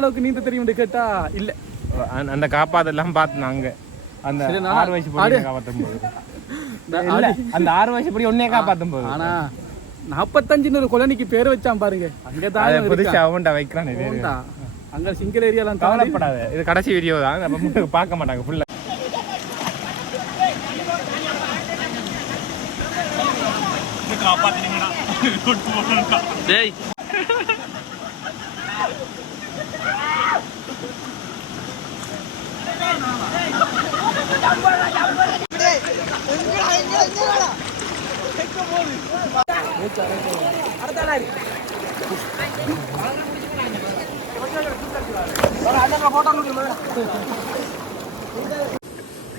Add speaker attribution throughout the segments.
Speaker 1: அளவுக்கு நீந்த தெரியும் கேட்டா இல்ல.
Speaker 2: அந்த- காப்பாத்தெல்லாம் பார்த்து நாங்க அந்த ஆறு வயசு படி காப்பாற்றும் போது அந்த ஆறு வயசு படி ஒன்னே காப்பாற்றும் போது
Speaker 1: ஆனா நாப்பத்தஞ்சுன்னு ஒரு குழந்தைக்கு பேர் வச்சான் பாருங்க.
Speaker 2: அதை
Speaker 1: அங்கதான்
Speaker 2: புதுசா அவன்டா வைக்கிறான்
Speaker 1: அங்க சிங்கிள் ஏரியாலாம்
Speaker 2: கவலைப்படாத இது கடைசி வீடியோ தான். அப்ப மட்டும் பார்க்க மாட்டாங்க ஃபுல்லா
Speaker 1: டேய்.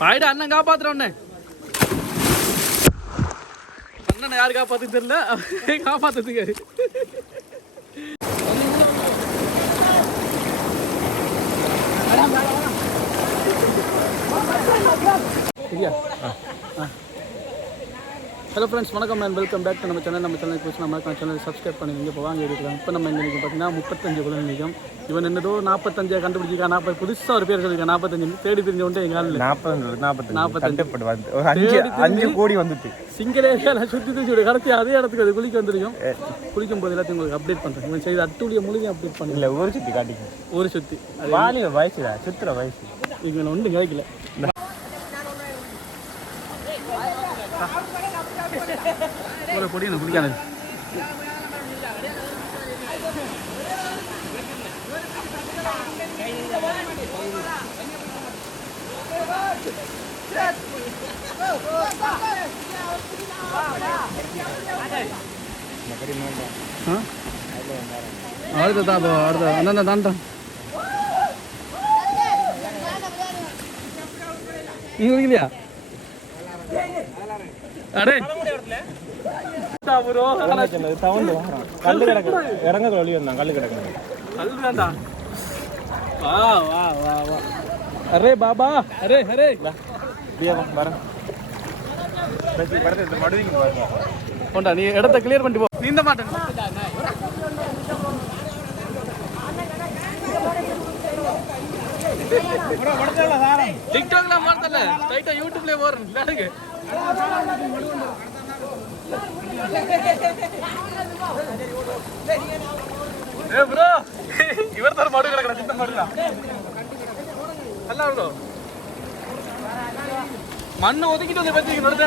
Speaker 1: ஆயிடா அண்ணன் காப்பாத்துற அண்ணன் அண்ணனை யாரு காப்பாத்து தெரியல. காப்பாத்துங்க ஹலோ ஃப்ரெண்ட்ஸ் வணக்கம் அண்ட் வெல்கம் பேக் டு நம்ம சேனல் நம்ம சேனல் புதுசு நம்ம சேனல் சப்ஸ்கிரைப் பண்ணி இங்கே இப்போ வாங்க இருக்கலாம் இப்போ நம்ம எங்கே நிற்கும் பார்த்தீங்கன்னா முப்பத்தஞ்சு குழந்தை நிற்கும் இவன் என்னதோ நாற்பத்தஞ்சு கண்டுபிடிச்சிருக்கா நாற்பது புதுசாக ஒரு பேர் சொல்லியிருக்கா நாற்பத்தஞ்சு தேடி தெரிஞ்ச உடனே எங்கள்
Speaker 2: நாற்பது நாற்பத்தஞ்சு
Speaker 1: நாற்பத்தஞ்சு.
Speaker 2: அஞ்சு கோடி வந்துட்டு.
Speaker 1: சிங்கிள் ஏரியாவில் சுற்றி தூச்சி கடைசி அதே இடத்துக்கு அது குளிக்க வந்துருக்கும். குளிக்கும் போது எல்லாத்தையும் உங்களுக்கு அப்டேட் பண்ணுறேன் இவன் செய்த அட்டூழிய மூலியம் அப்டேட் பண்ணுங்க
Speaker 2: இல்ல ஒரு சுத்தி காட்டிக்க.
Speaker 1: ஒரு சுற்றி அது
Speaker 2: வாலிப வயசுடா சுத்துற வயசு.
Speaker 1: இங்கே ஒன்றும் கிடைக்கல ஒரு பொடி எனக்கு பிடிக்காது அடுத்த தான் அடுத்த அண்ணா தாண்டா நீ குடிக்கலையா? அடே.
Speaker 2: தவண்டு கல்லு கிடக்கு இறங்க வழி வந்தான் கல்லு கிடக்கு
Speaker 1: அல்றாண்டா வா வா வா வா அரே பாபா அரே அரே
Speaker 2: வரேன்
Speaker 1: போண்டா நீ இடத்த கிளியர் பண்ணிட்டு போ. நீந்த மாட்டேன். டிக்டாக்ல மாத்தல. டைட்டா யூடியூப்ல போறேன். இல்லைங்க ஏ ப்ரோ இவர் தர மாடு கிடக்குற சின்ன மாடுடா. நல்லா இருக்கும் மண்ணை ஒதுக்கிட்டு வந்து பத்தி நடுத்த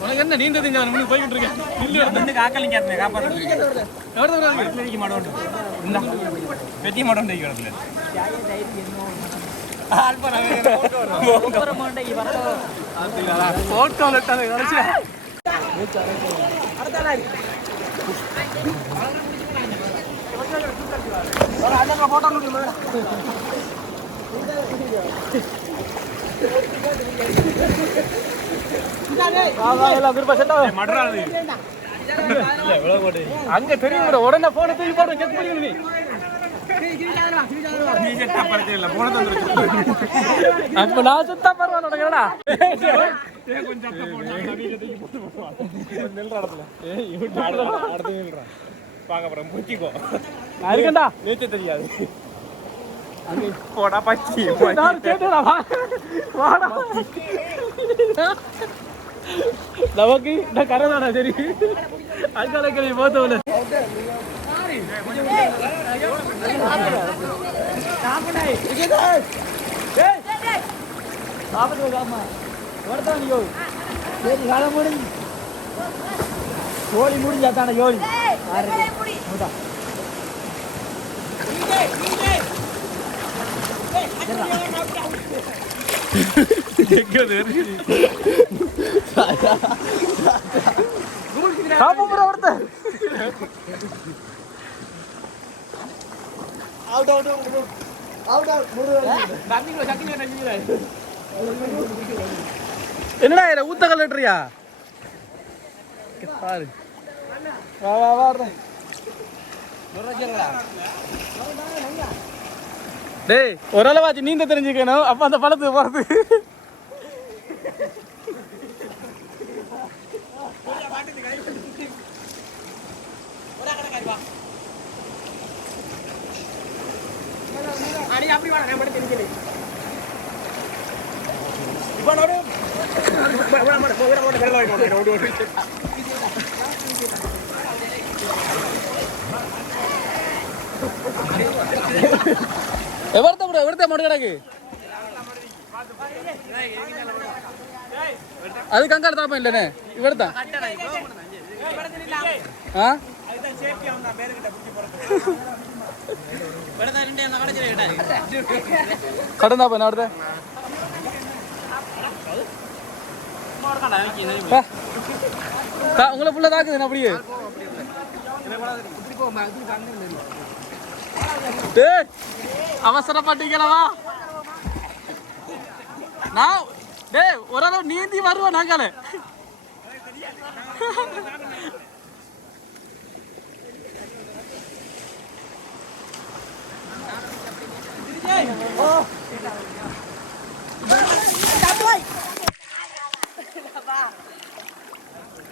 Speaker 1: உனக்கு என்ன நீந்த தெரிஞ்ச அவன் போய்கிட்டு இருக்கேன் நில்லு இடத்துல.
Speaker 2: வந்து காக்கலிங்க காப்பாற்று
Speaker 1: எவ்வளவு தூரம் இருக்கு?
Speaker 2: வெட்டி மாடோண்டு இந்த வெட்டி மாடோண்டு இருக்கிறதுல
Speaker 1: பாத்தீங்களா? photo ல இட்டாங்க அங்க தெரியும் உடனே போன தூக்கி போடுற செக் பண்ணி நீ. அப்ப நான் சுத்தா பரவாயில்ல
Speaker 2: போறேன் முக்கிக்கோ
Speaker 1: நான் இருக்கேன்டா.
Speaker 2: நீச்சல் தெரியாது போடா பச்சி
Speaker 1: நான் கேட்டேடா, வா. வாடா. நமக்கு இந்த கரை தானே சரி அதுக்கான கிளம்பி போத்தவல கோழி என்னடா இத ஊத்த கல்லட்டுறியா பாரு. வா வா வா. டேய் ஓரளவாச்சு நீந்த தெரிஞ்சுக்கணும். அப்ப அந்த பழத்துக்கு போறது. எவர்த்த ப்ரோ எவர்த்த மடு கிடக்கு அது கங்காடு தாப்பம் இல்லைண்ணே இவர்தான் ஆ கடன் தாப்பா என்ன அடுத்த உங்களை புள்ள தாக்குது அப்படியே டே அவசரப்பட்டீங்களா நான் டேய் ஓரளவு நீந்தி வருவோம் நாங்களே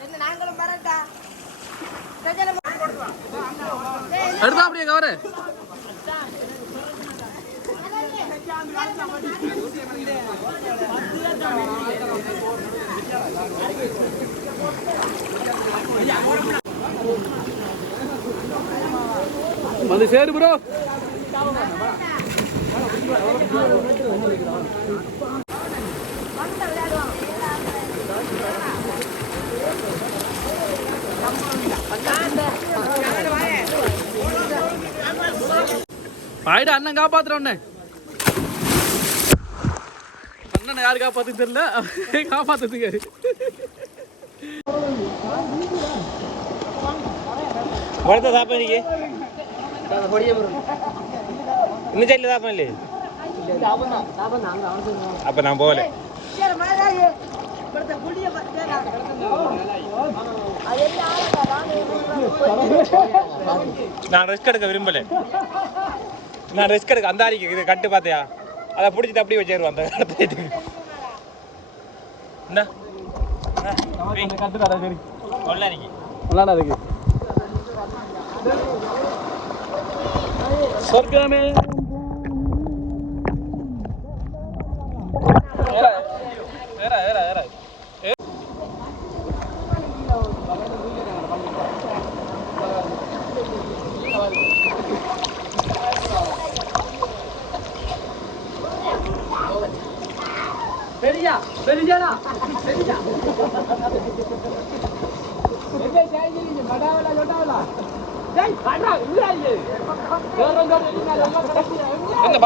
Speaker 3: என்ன நாங்களும் வரட்டா
Speaker 1: எடுத்தா அப்படியே கவரு வந்து சேரு ப்ரோ ஆயிடு அண்ணன் காப்பாத்துறேன் அண்ணன் அண்ணனை யாரு காப்பாத்து தெரியல. காப்பாத்துங்க
Speaker 2: வருதா சாப்பிடுறீங்க இன்னும் சைடில் தாப்பா இல்லையே அப்போ நான் போகல நான் ரிஸ்க் எடுக்க விரும்பல நான் ரிஸ்க் எடுக்க அந்த இது கட்டு பார்த்தியா அதை பிடிச்சிட்டு அப்படியே வச்சிருவோம் அந்த இடத்துல என்ன
Speaker 1: கட்டு நல்லா
Speaker 2: இருக்கு
Speaker 1: நல்லா இருக்கு சொர்க்கமே ஏறா, ஏறா, ஏறா, ஏறா. பெரியா பெரியாடா பெரியா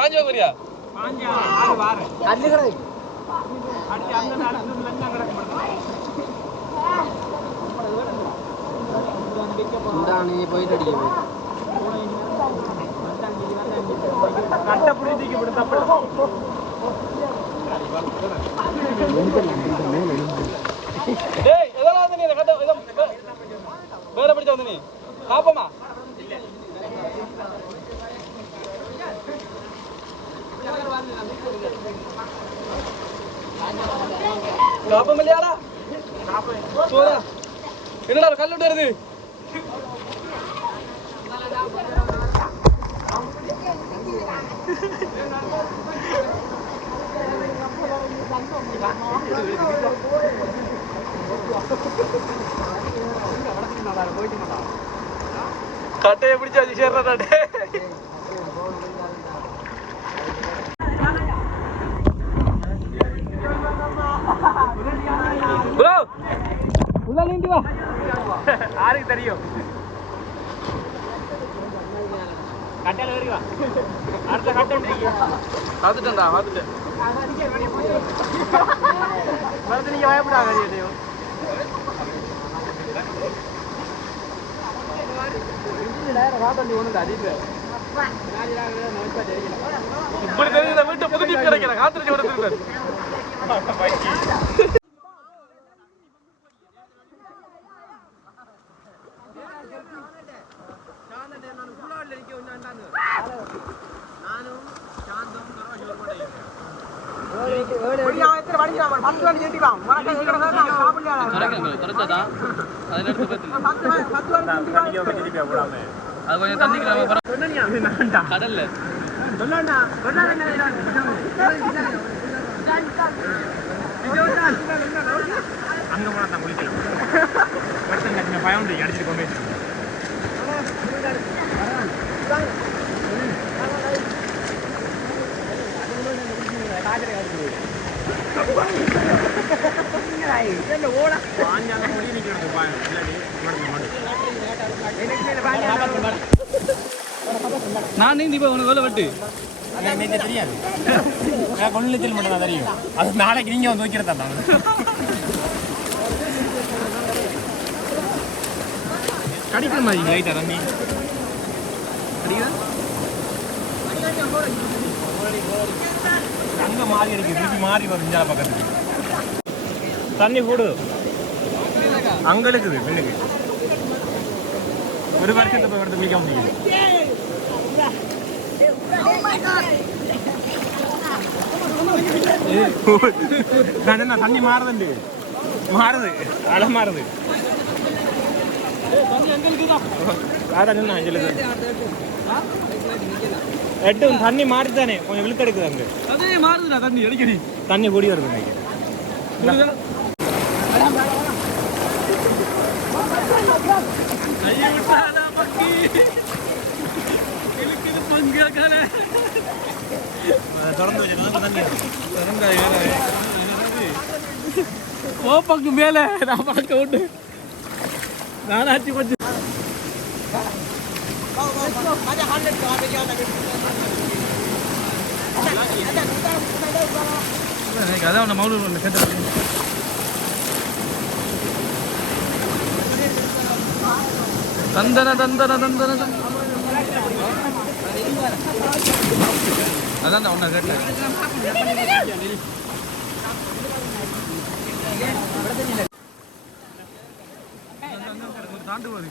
Speaker 1: என்ன பாஞ்சா பெரியா டேய் எதெல்லாம் வந்து நீ இதை கட்ட இதை வே- வேற பிடிச்ச வந்து நீ பாப்பமா காப்பம் இல்லையாடா சோடா என்னடா கல் விட்டு கட்டையை பிடிச்சாச்சு சேர்றா டே ப்ரோ நீந்தி வா.
Speaker 2: யாருக்கு தெரியும். கட்டையில ஏறி வா. அடுத்த கட்டை
Speaker 1: பார்த்துட்டேன்டா பார்த்துட்டேன்
Speaker 2: மறுத்து நீங்க பயப்படாத எதையும்
Speaker 1: இப்படி தெரியுத வீட்டை புதுப்பி கிடைக்கிறேன் காத்திரிச்சு விடுறது பார்த்து அது கொஞ்சம் தண்ணிக்கு கடல்ல.
Speaker 2: அங்க போனா தான் குளிக்கலாம். பயம் உண்டு அடிச்சுட்டு கொண்டு வச்சு பாஞ்சாங்க மொழி நிக்கிறது பாயம். இல்லாடி.
Speaker 1: நான் நீந்தி போய் உனக்கு வேலை வெட்டு?
Speaker 2: அது தெரியாது நான் மட்டும் தான் தெரியும் அது நாளைக்கு நீங்க வந்து வைக்கிறதா தான் கடிக்கிற மாதிரி லைட்டா தண்ணி அங்க மாறி இருக்கு திருப்பி மாறி வரும் இஞ்சால பக்கத்துக்கு தண்ணி கூடு அங்க இருக்குது பெண்ணுக்கு போய் எடுத்து குளிக்க முடியுது நான் என்ன தண்ணி மாறுதுண்டு மாறுது அலை மாறுது அதான் அஞ்சலுக்கு எட்டும் தண்ணி மாறித்தானே கொஞ்சம் விழுக்கெடுக்குது அங்க
Speaker 1: அதே மாறுதுடா தண்ணி அடிக்கடி
Speaker 2: தண்ணி கூடி வருது இன்னைக்கு
Speaker 1: பங்கு மேல நான் பார்க்க உண்டு நானாச்சு கொஞ்சம் எனக்கு அதான் ஒன்று மவுளு கேட்டேன் தந்தன தந்தன தந்தன தந்தன. அதான் ஒன்று கேட்டேன் தாண்டு வருது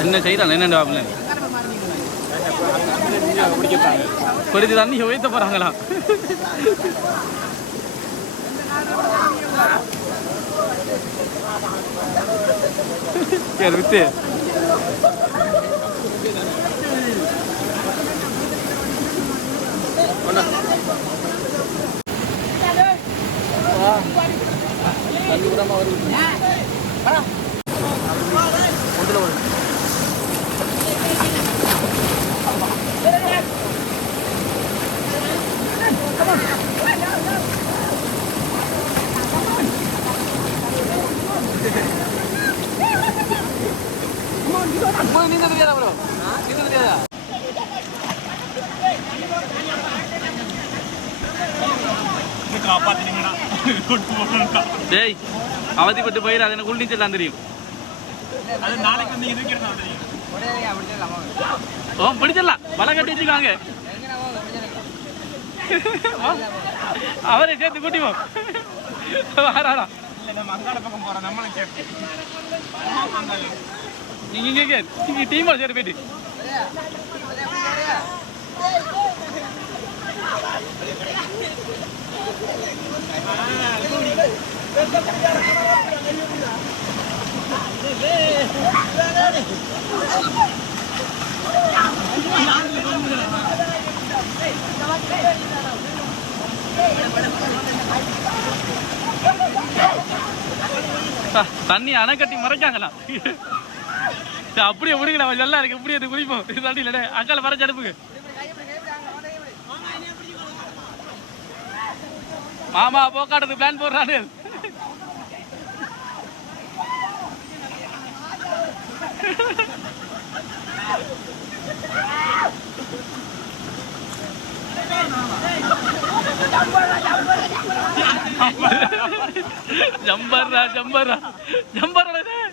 Speaker 1: என்ன செய்யறாங்க என்னென்ன வாப்பில தண்ணி உயர்த்த போறாங்களா? சரி வித்து நீங்க அவதிப்பட்டு போயிரு
Speaker 2: அது எனக்கு உள்ளிச்செல்லாம் தெரியும்.
Speaker 1: ஓ பிடிச்சிடலாம். வலை கட்டி வச்சுக்காங்க. அவரை சேர்த்து கூட்டிவோம் வாராடா நீங்க இங்க நீங்க டீமா போயிட்டு. தண்ணி அணைக்கட்டி மறைக்காங்களா? அப்படியே முடிங்க நம்ம நல்லா இருக்கு இப்படியே அது குளிப்போம் இது தண்ணி இல்லை அக்கால மறைச்சு அடுப்புக்கு மாமா போக்காடுறது பிளான் போடுறானு. ஜம்பர்ரா ஜம்பர்ரா ஜம்பர்ரா டேய்.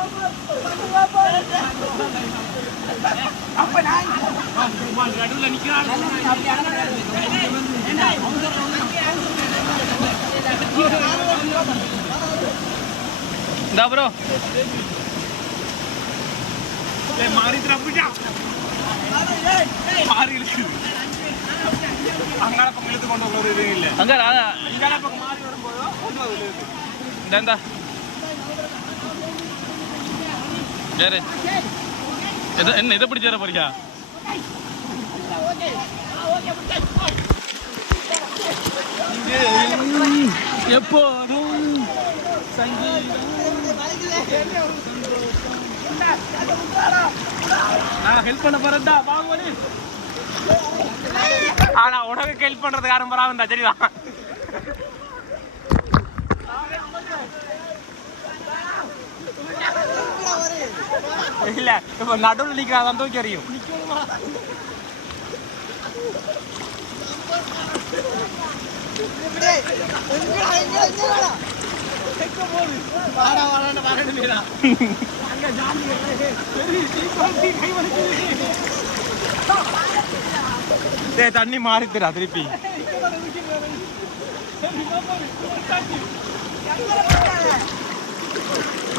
Speaker 1: தெரியாதுங்க அவன் பிடிக்கிறா இந்தா ப்ரோ
Speaker 2: மாறி தரப்புட்டா மாறி இருக்கு அங்கால பக்கம் இழுத்து கொண்டு போகிறது இல்லை.
Speaker 1: அங்க
Speaker 2: இங்கால பக்கம் மாறி வரும்போதோ கொண்டு வந்து
Speaker 1: இந்த. வேற சரி எதை என்ன இதை பிடிச்சி வர போறியா? எப்போதும் நான் ஹெல்ப் பண்ண போறேன்டா பாகுபலி.
Speaker 2: ஆனா உனக்கு ஹெல்ப் பண்றதுக்கு யாரும் இருந்தா சரிதான் இல்ல இப்ப நடுவில் நிக்கிறான் தூக்கி எறியும் தண்ணி மாறித்துடா திருப்பி
Speaker 1: Thank you.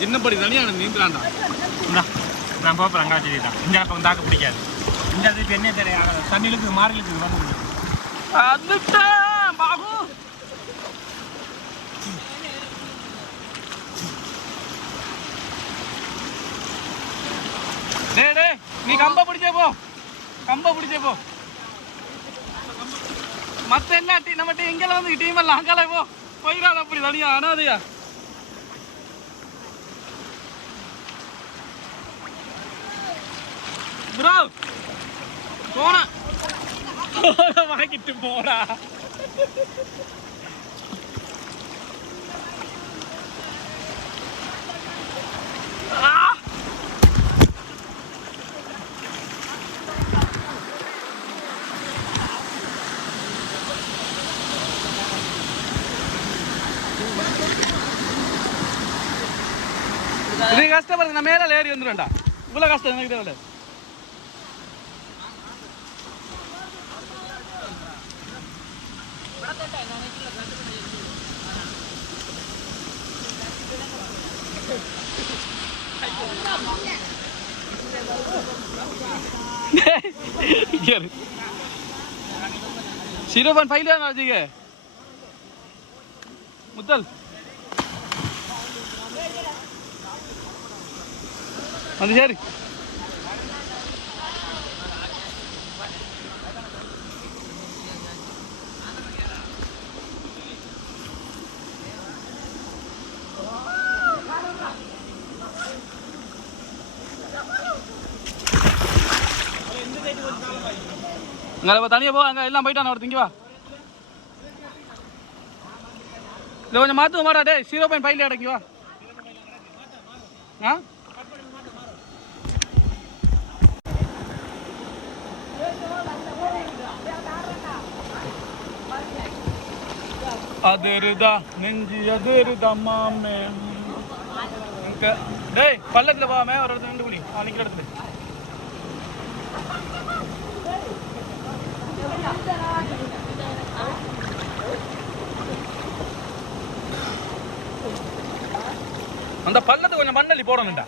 Speaker 1: சின்ன படி தனியா நீந்தலாண்டா
Speaker 2: இந்தா, நான் போப்பேன் அங்கே வச்சுக்கிட்டான் இந்த பக்கம் தாக்கு பிடிக்காது. இந்த இதுக்கு என்ன தெரியாது தண்ணியிலுக்கு மாறிலுக்கு வந்து பிடிக்கும்
Speaker 1: வந்துட்டேன் பாபு. டேய் டேய் நீ கம்ப பிடிச்சே போ. கம்ப பிடிச்சே போ. மத்த என்ன டீ நம்ம டீ இங்கெல்லாம் வந்து டீம் எல்லாம் அங்கெல்லாம் போ. போயிடாத அப்படி தனியா அனாதையா. ப்ரோ போனேன். வாங்கிட்டு போடா. இது கஷ்டப்படுது நான் மேல ஏறி வந்துடும்டா இவ்வளவு கஷ்டம் எனக்கு தேவையில்ல. ஜீரோ பாயிண்ட் ஃபைவ் தான் வச்சுக்க? முத்தல் வந்து சரி. அங்கே தனியாக போ அங்கே எல்லாம் போயிட்டான் ஒரு திங்கி வா. இல்லை கொஞ்சம் மாற்று மாடா டே ஜீரோ பாயிண்ட் ஃபைவ்ல அடங்கி வா. ஆ? அதிருதா நெஞ்சு அதிருதா மாமே. டேய் பள்ளத்துல போகாம ஒரு இடத்துல நின்று குடி. நான் இடத்துல. அந்த பள்ளத்தை கொஞ்சம் மண்ணள்ளி போடணும்டா.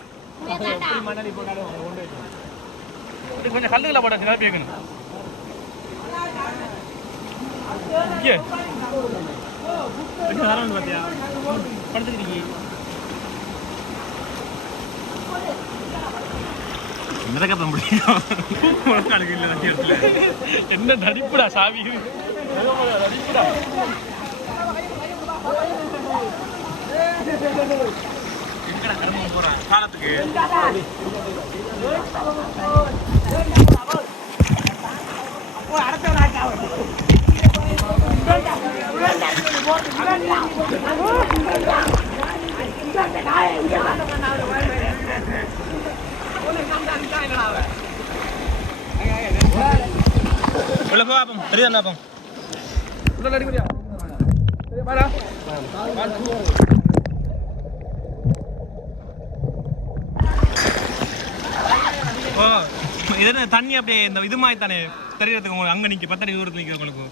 Speaker 1: இது கொஞ்சம் கல்லுகளை போட நிரப்பி வைக்கணும். இங்கே என்ன நடிப்புடா சாவி? நடிப்புடா
Speaker 2: காலத்துக்கு. உள்ள போ பாப்போம். தெரியுதா பாப்போம்
Speaker 1: உள்ள அடிப்படியா சரி பாரா
Speaker 2: ஓ இது தண்ணி அப்படியே இந்த இது மாதிரி தானே தெரியறதுக்கு உங்களுக்கு அங்கே நிக்க பத்தடி தூரத்தில் நிக்கிற உங்களுக்கு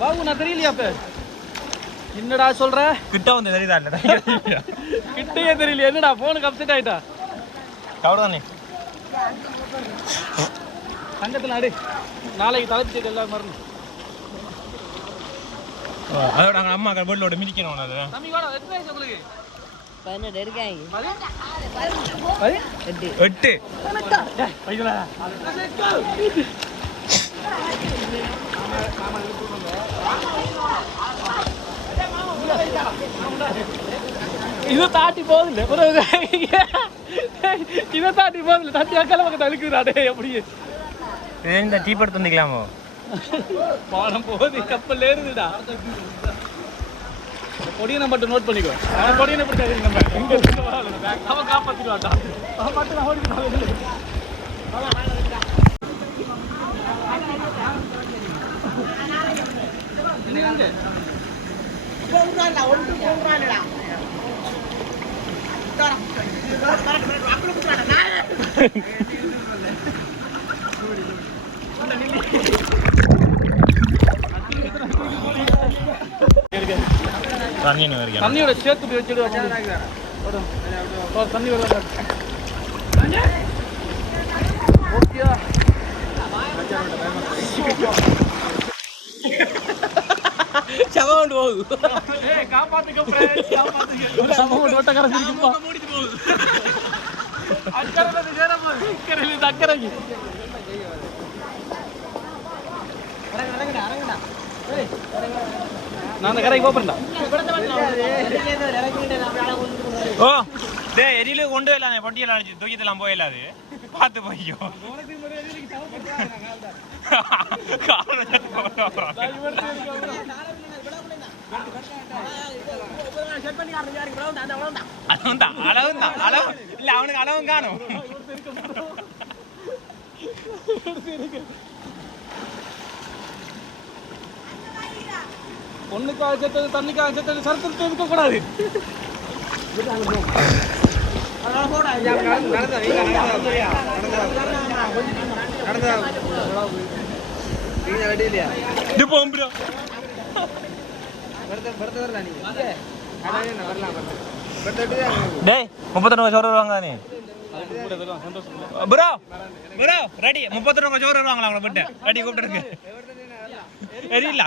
Speaker 1: பாபு நான் தெரியலையா அப்போ என்னடா சொல்ற?
Speaker 2: கிட்ட வந்து தெரியுதா இல்ல
Speaker 1: கிட்டே தெரியல என்னடா போனுக்கு அப்செட் ஆயிட்டா?
Speaker 2: கவலை தானே
Speaker 1: தங்கத்துல அடி நாளைக்கு தலைச்சு எல்லாம் மறந்து
Speaker 2: அதோட அங்க அம்மா வீட்டோட மிதிக்கணும் அது
Speaker 1: தம்பி வாடா எத்தனை வயசு உங்களுக்கு?
Speaker 3: பதினெட்டு இருக்காங்க.
Speaker 2: எட்டு.
Speaker 1: இதை தாட்டி ஒரு இதை தாட்டி போகுது தட்டி அக்கால பக்கத்து அழுக்குதுடா டே அப்படியே
Speaker 2: இந்த டீ படுத்து வந்துக்கலாமோ
Speaker 1: பாலம் போகுது கப்பல் ஏறுதுடா பொடியனை மட்டும் நோட் பண்ணிக்கோ அவன் பொடியனை பிடிச்சாது நம்ம இங்க. அவன் காப்பாத்திடுவான்டா அவன் மட்டும் நான் ஓடிட்டு
Speaker 2: தண்ணி வரைக்கும்
Speaker 1: தண்ணியோட சேர்த்து வச்சுட்டு வச்சுடு தண்ணி வரலாம் ஓகே
Speaker 3: சவண்டு போகுது
Speaker 1: சமூக ஓட்ட கரஞ்சிருக்குப்பா அக்கறைக்கு நான் அந்த கரைக்கு போப்பேன்டா
Speaker 2: ஓ டேய் எரியில கொண்டு வரலாம் பொட்டியெல்லாம் தூக்கித்தெல்லாம் போயிடலாது. பார்த்து போய்யோ காரணம் அளவும் தான் அளவும் தான் அளவு இல்ல அவனுக்கு அளவும் காணும்
Speaker 1: பொண்ணுக்காக செத்தது தண்ணிக்காக செத்தது சரத்தில் இருக்க கூடாது
Speaker 2: டேய் முப்பத்தி ரூபா சோறு வருவாங்க நீ? Bro bro ready. சோறு வருவாங்களா அவங்கள விட்டு ரெடி கூப்பிட்டுருக்கு. எரியல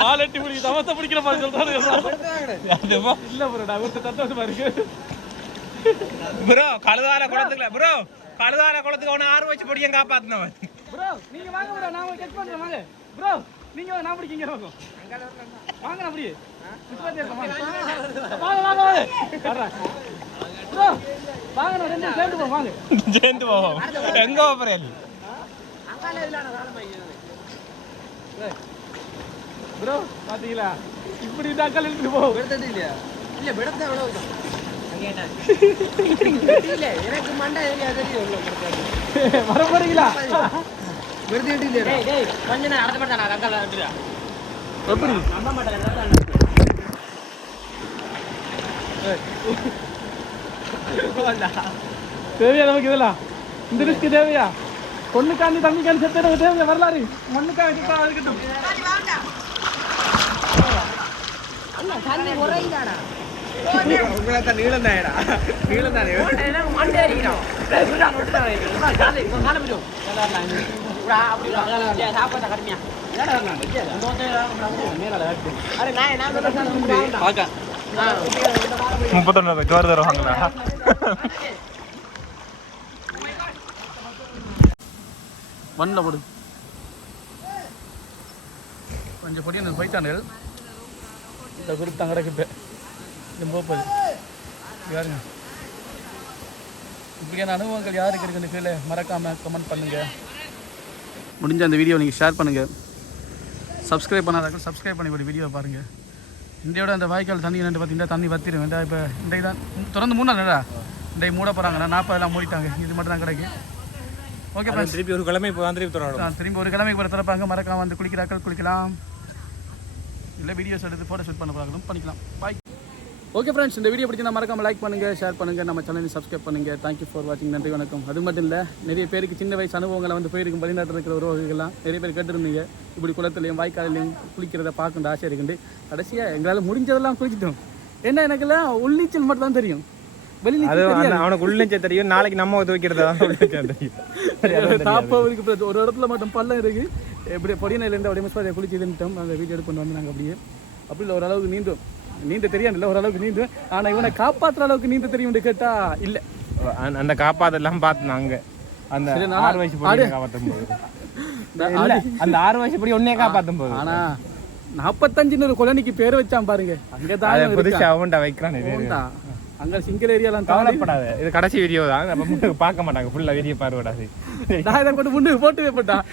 Speaker 1: காலட்டி பிடிக்க தமத்த பிடிக்கிற. மாதிரி
Speaker 2: போ
Speaker 1: இல்ல ப்ரோடா ஒரு சந்தோஷமா இருக்கு
Speaker 2: ப்ரோ கழுதார குளத்துக்குல ப்ரோ கழுதார குளத்துக்கு அவனை ஆறு வச்சு பொடியும் காப்பாத்தினவன்.
Speaker 1: ப்ரோ நீங்க வாங்க ப்ரோ நான் செக் பண்றேன் வாங்க. ப்ரோ நீங்க நான் பிடிக்க இங்க வாங்க. வாங்க அப்படி வாங்க வாங்க வாங்க. வாங்க Bro, வாங்க நான் ரெண்டு சேர்ந்து போவோம் வாங்க.
Speaker 2: சேர்ந்து போவோம். எங்க போறேன்
Speaker 1: ப்ரோ பாத்தீங்களா? இப்படி இந்த அக்கால் இழுத்துட்டு போ
Speaker 4: இல்ல விடத்தை எவ்வளவு இல்ல. எனக்கு மண்டை ஏரியா தெரியும்.
Speaker 1: வர போறீங்களா?
Speaker 4: இல்லையா
Speaker 3: கொஞ்ச நேரம் அடுத்த மட்டும் நான் அக்கா விட்டுறேன்
Speaker 1: எப்படி?
Speaker 3: நம்ப மாட்டேன்
Speaker 1: தேவையா நமக்கு இதெல்லாம்? இந்த ரிஸ்க் தேவையா? பொண்ணுக்காண்டி தண்ணிக்காண்டி செத்து வரலாறு. மண்ணுக்காக கிட்டா இருக்கட்டும்.
Speaker 2: நீளம் தானடா நீளம் தானே
Speaker 3: சாப்பாட்டை கடுமையா
Speaker 2: முப்பத்தொன்னு ஜோறு தருவாங்களா?
Speaker 1: மண்ணில் போடு. கொஞ்சம் பொடி எனக்கு போயிட்டானுகள் இந்த குரூப் தான் கிடக்குது. இது யாருங்க? இப்படியான அனுபவங்கள் யாருக்கு இருக்குன்னு கீழே? மறக்காமல் கமெண்ட் பண்ணுங்கள் முடிஞ்ச அந்த வீடியோ நீங்கள் ஷேர் பண்ணுங்கள் சப்ஸ்கிரைப் பண்ணாதாக்கள் சப்ஸ்கிரைப் பண்ணி ஒரு வீடியோ பாருங்கள் இந்தியோட அந்த வாய்க்கால் தண்ணி என்னன்னு பார்த்தீங்கன்னா தண்ணி வத்திரும். இந்த இப்போ இன்றைக்கு தான் தொடர்ந்து மூணு நாள் இன்றைக்கு மூட போகிறாங்கண்ணா நாற்பதெல்லாம் மூடிட்டாங்க. இது மட்டும் தான் கிடைக்கும் ஓகே ஃப்ரெண்ட்ஸ்
Speaker 2: திருப்பி ஒரு கிழமை இப்போ திருப்பி தொடரும்
Speaker 1: ஆ, திரும்பி ஒரு கிழமைக்கு பிறகு திறப்பாங்க. மறக்காம வந்து குளிக்கிறாக்கள் குளிக்கலாம். இல்லை வீடியோஸ் எடுத்து ஃபோட்டோ ஷூட் பண்ண போகிறாங்களும் பண்ணிக்கலாம். பாய் ஓகே ஃப்ரெண்ட்ஸ் இந்த வீடியோ பிடிச்சி மறக்காம லைக் பண்ணுங்கள் ஷேர் பண்ணுங்கள் நம்ம சேனலை சப்ஸ்கிரைப் பண்ணுங்கள் தேங்க்யூ ஃபார் வாட்சிங் நன்றி வணக்கம். அது மட்டும் இல்லை நிறைய பேருக்கு சின்ன வயசு அனுபவங்களை வந்து போயிருக்கும். வெளிநாட்டில் இருக்கிற உறவுகள்லாம் நிறைய பேர் கேட்டிருந்தீங்க. இப்படி குளத்துலையும் வாய்க்காலையும் குளிக்கிறத பார்க்கணும் ஆசை இருக்குண்டு கடைசியாக எங்களால் முடிஞ்சதெல்லாம் குளிச்சிட்டோம். என்ன எனக்கெல்லாம் உள்ளீச்சல் மட்டும் தான் தெரியும்.
Speaker 2: அவனுக்கு உள்ள தெரியும். நாளைக்கு நம்ம துவைக்கிறதா தெரியும்.
Speaker 1: ஒரு இடத்துல மட்டும் பள்ளம் இருக்கு. இப்படி பொடியிலேருந்து அப்படியே மிஸ் குளிச்சு அந்த வீடியோ எடுத்து கொண்டு வந்து நாங்கள் அப்படியே. அப்படி இல்லை ஓரளவுக்கு நீந்தும் நீந்த தெரியாது ஓரளவுக்கு நீந்தும் ஆனால் இவனை காப்பாற்றுற அளவுக்கு நீந்த தெரியும்னு கேட்டா இல்லை.
Speaker 2: அந்த- காப்பாத்தெல்லாம் பார்த்து அந்த ஆறு வயசு காப்பாத்தும் போது இல்ல அந்த ஆறு வயசு படி ஒன்னே காப்பாத்தும் போது
Speaker 1: ஆனா நாற்பத்தஞ்சுன்னு ஒரு கொலனிக்கு பேர் வச்சான் பாருங்க. அங்கே தான்
Speaker 2: புதுசா அவன்டா வைக்கிறான்
Speaker 1: அங்க சிங்கிள் ஏரியாலாம்
Speaker 2: கவலைப்படாத. இது கடைசி வீடியோ தான். நம்ம முன்னுக்கு பார்க்க மாட்டாங்க. ஃபுல்லா வீடியோ பாருவடாது
Speaker 1: நான் இதை கொண்டு முன்னு போட்டு. போட்டான்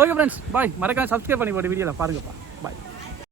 Speaker 1: ஓகே ஃப்ரெண்ட்ஸ் பாய் மறக்காம சப்ஸ்கிரைப் பண்ணி போட்டு வீடியோவில் பாருங்கப்பா. பாய்